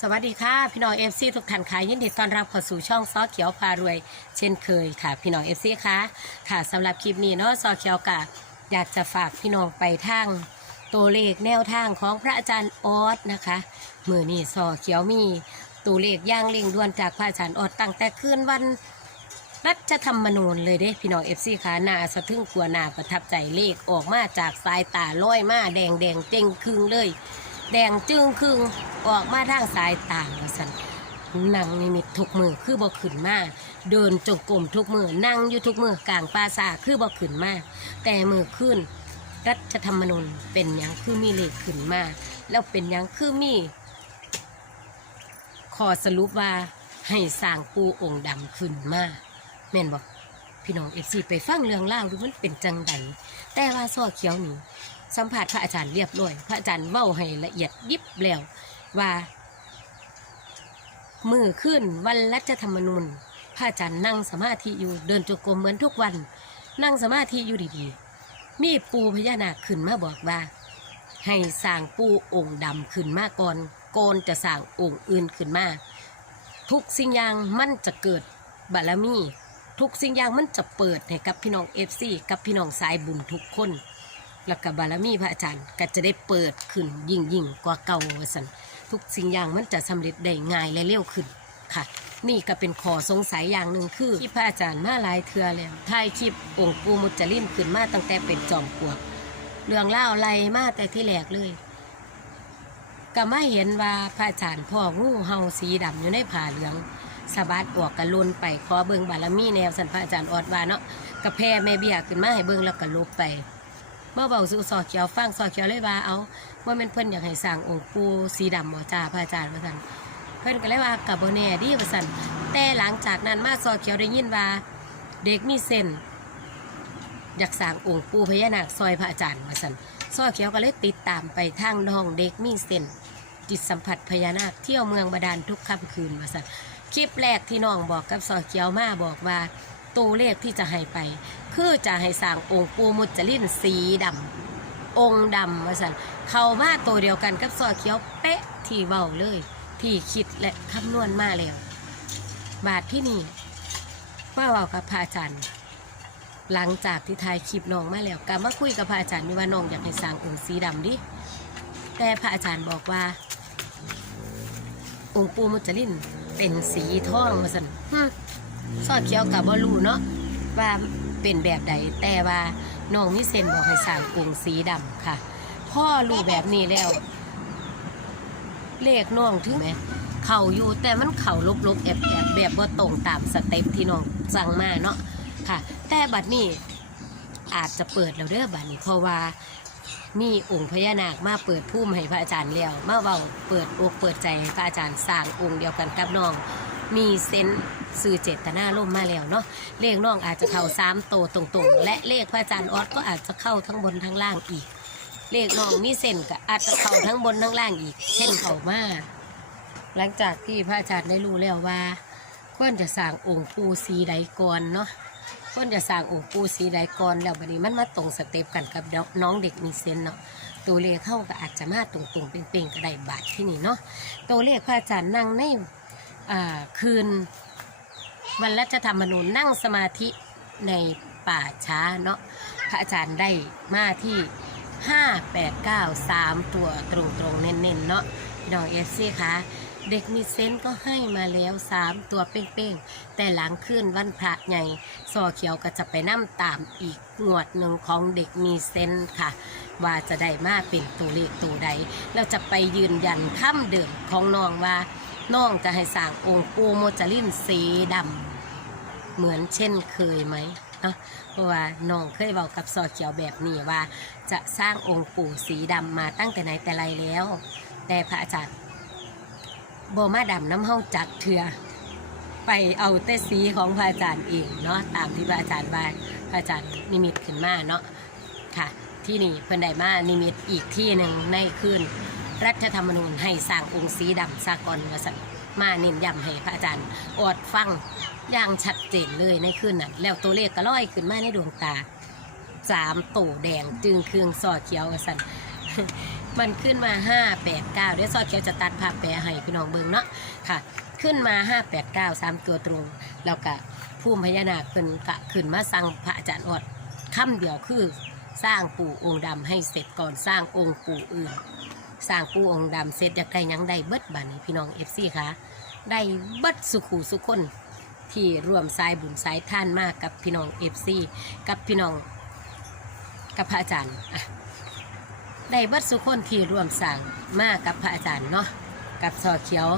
สวัสดีค่ะพี่น้องเอฟซีทุกท่านค่ะยินดีต้อนรับเข้าสู่ช่องซอเขียวพารวย เช่นเคยค่ะ พี่น้องเอฟซีค่ะค่ะสำหรับคลิปนี้เนาะซอเขียวกะอยากจะฝากพี่น้องไปทางตัวเลขแนวทางของพระอาจารย์ออสนะคะมือนี่ซอเขียวมีตัวเลขย่างเล่งด่วนจากพระอาจารย์ออสตั้งแต่คืนวันรัฐธรรมนูญเลยเด้พี่น้องเอฟซีค่ะนาสะทึ่งกลัวนาประทับใจเลขออกมาจากสายตาลอยมาแดงแดงเจ้งคึงเลย แดงจึงคึงออกมาทางสายตาว่าสันนั่งนิมิตทุกมือคือบ่ขึ้นมาเดินจงกรมทุกมือนั่งอยู่ทุกมือกลางปราสาคือบ่ขึ้นมาแต่มือขึ้น รัฐธรรมนูญเป็นหยังคือมีเลขขึ้นมาแล้วเป็นหยังคือมีขอสรุปว่าให้สร้างปูองค์ดำขึ้นมาแม่นบอกพี่น้องเอฟซีไปฟังเรื่องเล่าดูมันเป็นจังใดแต่ว่าซ้อเขียวนี่ สัมผัสพระอาจารย์เรียบร้อยพระอาจารย์เว้าให้ละเอียดยิบแล้วว่ามือขึ้นวันรัฐธรรมนูญพระอาจารย์นั่งสมาธิอยู่เดินจงกรมเหมือนทุกวัน นั่งสมาธิอยู่ดีๆ มีปูพญานาคขึ้นมาบอกว่า ให้สร้างปูองค์ดำขึ้นมาก่อนก่อนจะสร้างองค์อื่นขึ้นมา ทุกสิ่งอย่างมันจะเกิดบารมี ทุกสิ่งอย่างมันจะเปิดให้กับพี่น้องเอฟซีกับพี่น้องสายบุญทุกคน แล้วก็บารมีพระอาจารย์ก็จะได้เปิดขึ้นยิ่งยิ่งกว่าเก่าสันทุกสิ่งอย่างมันจะสำเร็จได้ง่ายและเร็วขึ้นค่ะ นี่ก็เป็นขอสงสัยอย่างหนึ่งคือที่พระอาจารย์มาหลายเทือแล้วถ่ายคลิปองค์ปูมุจลินขึ้นมาตั้งแต่เป็นจอมปลวกเรื่องเล่าวไล่มาแต่ที่แรกเลยก็ไม่เห็นว่าพระอาจารย์พ่องูเฮาสีดำอยู่ในผ้าเหลืองสะบัดออกกระลุนไปขอเบิงบารมีแนวสันพระอาจารย์ออดวาเนาะกระแพร่แม่เบี้ยขึ้นมาให้เบิงแล้วก็ลบไป มื่อเบาสู่ซอเขียวฟังซอเขียวเลยว่าเอาว่าเป็นเพิ่นอยากให้สร้างองค์ปูสีดำหมอจ่าพระอาจารย์ว่าซั่นเพิ่นก็เลยว่ากับโบแน่ดีว่าซั่นแต่หลังจากนั้นมาซอเขียวได้ยินว่า เด็กมีเส้นอยากสร้างองค์ปูพญานาคซอยพระอาจารย์ว่าซั่นซอเขียวก็เลยติดตามไปทางน้องเด็กมีเส้นจิตสัมผัสพญานาคเที่ยวเมืองบาดาลทุกค่ำคืนว่าซั่นคลิปแรกที่น้องบอกกับซอเขียวมาบอกว่าตัวเลขที่จะให้ไป คือจะให้สร้างองค์ปูมุจลินสีดำองค์ดำว่าสันเข้ามาตัวเดียวกันกับซอเขียวเป๊ะที่เว้าเลย ที่คิดและคำนวณมาแล้ว บาทที่นี่ว่าเว้ากับพระอาจารย์หลังจากที่ถ่ายคลิปน้องมาแล้วก็มาคุยกับพระอาจารย์นี่ว่าน้องอยากให้สร้างองค์สีดำดิแต่พระอาจารย์บอกว่า องค์ปูมุจลินเป็นสีทองว่าสันซอเขียวกับบอลูเนาะ ว่าเป็นแบบใดแต่ว่าน้องมิเซนบอกให้สร้างองสีดำค่ะ พ่อรู้แบบนี้แล้ว เลขน้องถึงไหมเข่าอยู่แต่มันเข่าลุกๆแอบแอบแบบว่าตรงตามสเต็ปที่น้องสั่งมาเนาะค่ะ แต่บัดนี้อาจจะเปิดแล้วเด้อบัดนี้เพราะว่ามีองค์พญานาคมาเปิดพุ่มให้พระอาจารย์แล้วมาเว้าเปิดอกเปิดใจให้พระอาจารย์สร้างองค์เดียวกันกับน้อง มีเซนสื่อเจตนาล่มมาแล้วเนาะเลขน้องอาจจะเข้าสามโตตรงๆ และเลขพระอาจารย์ออสก็อาจจะเข้าทั้งบนทั้งล่างอีก เลขน้องมีเส้นก็อาจจะเข้าทั้งบนทั้งล่างอีก เช่นเข้ามาหลังจากที่พระอาจารย์ได้รู้แล้วว่า ควรจะสร้างองค์ปูสีใดก่อนเนาะควรจะสร้างองค์ปูสีใดก่อนแล้วบัดนี้มันมาตรงสเต็ปกันกับน้องเด็กมีเซนเนาะตัวเลขเข้าก็อาจจะมาตรงๆเป่งๆก็ได้บาทที่นี่เนาะตัวเลขพระอาจารย์นั่งในอ่า คืน วันรัฐธรรมนูญนั่งสมาธิในป่าช้าเนาะพระอาจารย์ได้มาที่ 5 8 9 3 ตัวตรงๆ เน้นๆ เนาะน้องเอฟซี่คะเด็กมีเซนก็ให้มาแล้ว 3 ตัวเป้งๆ แต่หลังขึ้นวันพระใหญ่ซอเขียวก็จะไปนั่มตามอีกงวดหนึ่งของเด็กมีเซนค่ะ ว่าจะได้มาเป็นตัวเลขตัวใด เราจะไปยืนยันค่ำเดิมของน้องว่า น้องจะให้สร้างองค์ปูโมจลินสีดำเหมือนเช่นเคยไหมเนาะเพราะว่าน้องเคยบอกกับซอเขียวแบบนี้ว่า จะสร้างองค์ปู่สีดำมาตั้งแต่ไหนแต่ไรแล้ว แต่พระอาจารย์โบมาดำน้ำเฮาจักเถื่อไปเอาแต่สีของพระอาจารย์เองเนาะตามที่พระอาจารย์ว่าพระอาจารย์นิมิตขึ้นมาเนาะค่ะ ที่นี่เพิ่นได้มานิมิตอีกที่หนึ่งในคืน รัฐธรรมนูญให้สร้างองค์สีดำสากลวสันมาเน้นย้ำให้พระอาจารย์อดฟังอย่างชัดเจนเลยในคืนนั้นแล้วตัวเลขก็ลอยขึ้นมาในดวงตาสามโตแดงจึงเครื่องสอเขียววสันมันขึ้นมา 589เดี๋ยวซอเขียวจะตัดภาพแปะให้พี่น้องเบิงเนาะค่ะ ขึ้นมา 589 3 ตัวตรง แล้วก็ภูมิพญานาคเพิ่นกะขึ้นมาสั่งพระอาจารย์ออดคำเดียวคือสร้างปู่องค์ดำให้เสร็จก่อนสร้างองค์ปู่อื่น สร้างปูองค์ดำเสร็จอยากได้ยังได้เบิดบัดนี้พี่น้อง FC ค่ะ ได้เบิดสุขูสุคนที่ร่วมสายบุญสายท่านมากกับพี่น้อง FC กับพี่น้องกับพระอาจารย์ได้เบัดสุคนที่ร่วมสั่งมากกับพระอาจารย์เนาะกับสอเขียว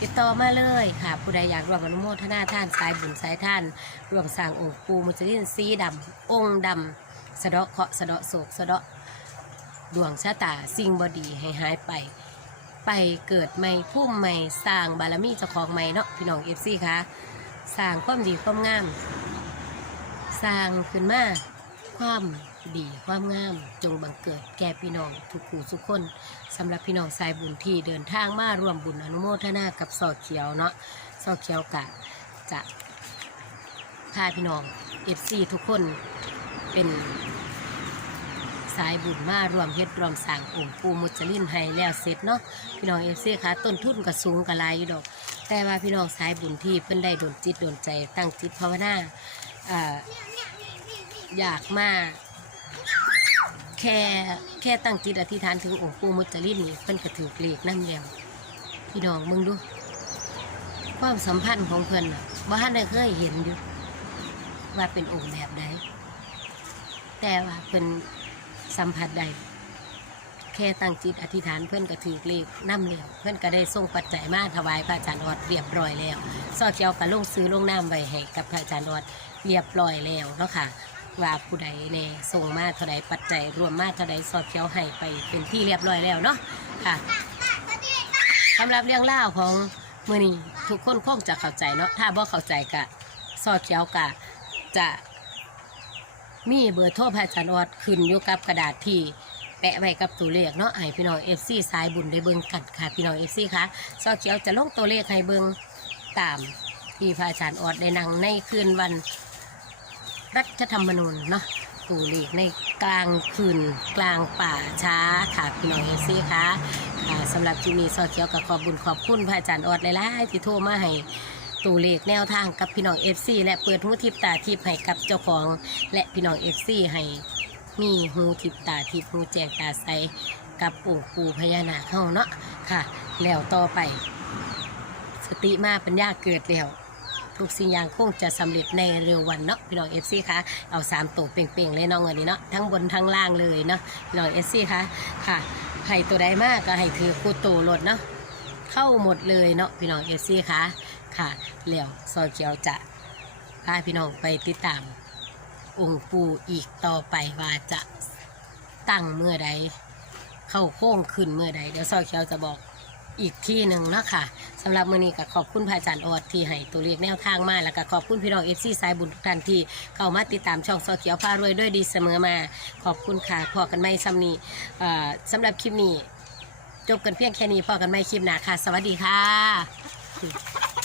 ติดต่อมาเลยค่ะ ผู้ใดอยากร่วมอนุโมทนาท่านสายบุญสายท่านร่วมสร้างองค์ปูมุจลินสีดำองค์ดำสะเดาะเคาะสะเดาะโศกสะเดาะ ดวงชะตาสิ่งบดีให้หายไป ไปเกิดใหม่พุ่มใหม่สร้างบารมีเจ้าของใหม่เนาะพี่น้องเอฟซีคะสร้างความดีความงาม สร้างขึ้นมาความดีความงามจงบังเกิดแก่พี่น้องทุกผู้ทุกคนสำหรับพี่น้องสายบุญที่เดินทางมาร่วมบุญอนุโมทนากับสอเขียวเนาะสอเขียวกะจะพาพี่น้องเอฟซีทุกคนเป็น สายบุญมารวมเฮ็ดรวมสร้างองค์ปูมุจลินให้แล้วเสร็จเนาะพี่น้องเอฟซีคะต้นทุนก็สูงกะลายอยู่ดอก แต่ว่าพี่น้องสายบุญที่เพิ่นได้โดนจิตโดนใจตั้งจิตภาวนาอ่าอยากมาแค่แค่ตั้งจิตอธิษฐานถึงองค์ปู่มุจลินนี่เพิ่นก็ถือเกลีกนั่นเดียวพี่น้องมึงดู ความสัมพันธ์ของเพิ่นน่ะว่าท่านได้เคยเห็นอยู่ว่าเป็นองค์แบบใดแต่ว่าเพิ่น สัมผัสใดแค่ตั้งจิตอธิษฐานเพิ่อนก็ถือเกลีกน้ำเดียวเพิ่อนก็ได้ส่งปัจจัยมาถวายพระอาจารย์ออดเรียบร้อยแล้วซอเขียวก็ลงซื้อลงน้ำไว้ให้กับพระอาจารย์ออดเรียบร้อยแล้วเนาะค่ะว่าผู้ใดเนี่ยส่งมาเท่าใดปัจจัยรวมมาเท่าใดสอบเขียวให้ไปเป็นที่เรียบร้อยแล้วเนาะค่ะสำหรับเรื่องเล่าของมือนี้ทุกคนคงจะเข้าใจเนาะถ้าบ่เข้าใจกะสอบเขียวกะจะ มีเบอร์โทรพระอาจารย์ออดขึ้นอยู่กับกระดาษที่แปะไว้กับตัวเลขเนาะให้พี่น้องเอฟซีสายบุญได้เบิ่งกันค่ะพี่น้องเอฟซีคะสอเขียวจะลงตัวเลขให้เบิ่งตามที่พระอาจารย์ออดได้นั่งในคืนวันรัฐธรรมนูญเนาะตูหลีกในกลางคืนกลางป่าช้าค่ะพี่น้องเอฟซีค่ะค่ะสำหรับที่มีซอเขียวกับขอบบุญขอบคุณพระอาจารย์ออดหลายๆที่โทรมาให้ ตูเลขแนวทางกับพี่น้องเอฟซีและเปิดหูทิพตาทิพให้กับเจ้าของ และพี่น้องเอฟซีให้มีหูทิพตาทิพหูแจงตาใสกับปู่ปู่พญานาคเข้าเนาะค่ะ แล้วต่อไป สติมาปัญญาเกิดแล้วทุกสิ่งอย่างคงจะสำเร็จในเร็ววันเนาะพี่น้องเอฟซีคะเอาสามตัวเป่งๆเลยน้องอันนี้เนาะทั้งบนทั้งล่างเลยเนาะพี่น้องเอฟซีคะค่ะให้ตัวใดมากก็ให้ถือคู่ตัวรถเนาะ เข้าหมดเลยเนาะพี่น้องเอซี่คะค่ะแล้วซอยเขียวจะพาพี่น้องไปติดตาม องค์ปู่อีกต่อไปว่าจะตั้งเมื่อใดเข้าโค้งขึ้นเมื่อใดเดี๋ยวซอยเขียวจะบอกอีกที่หนึ่งเนาะค่ะสำหรับมื้อนี้ก็ขอบคุณพระอาจารย์ออดที่ให้ตัวเลขแนวทางมาแล้วก็ขอบคุณพี่น้องเอฟซีสายบุญทุกท่านที่เข้ามาติดตามช่องซอเขียวพารวยด้วยดีเสมอมา ขอบคุณค่ะพอกันไม่ซ้ำนี้สำหรับคลิปนี้ จบกันเพียงแค่นี้พอกันไม่คลิปหน้าค่ะ สวัสดีค่ะ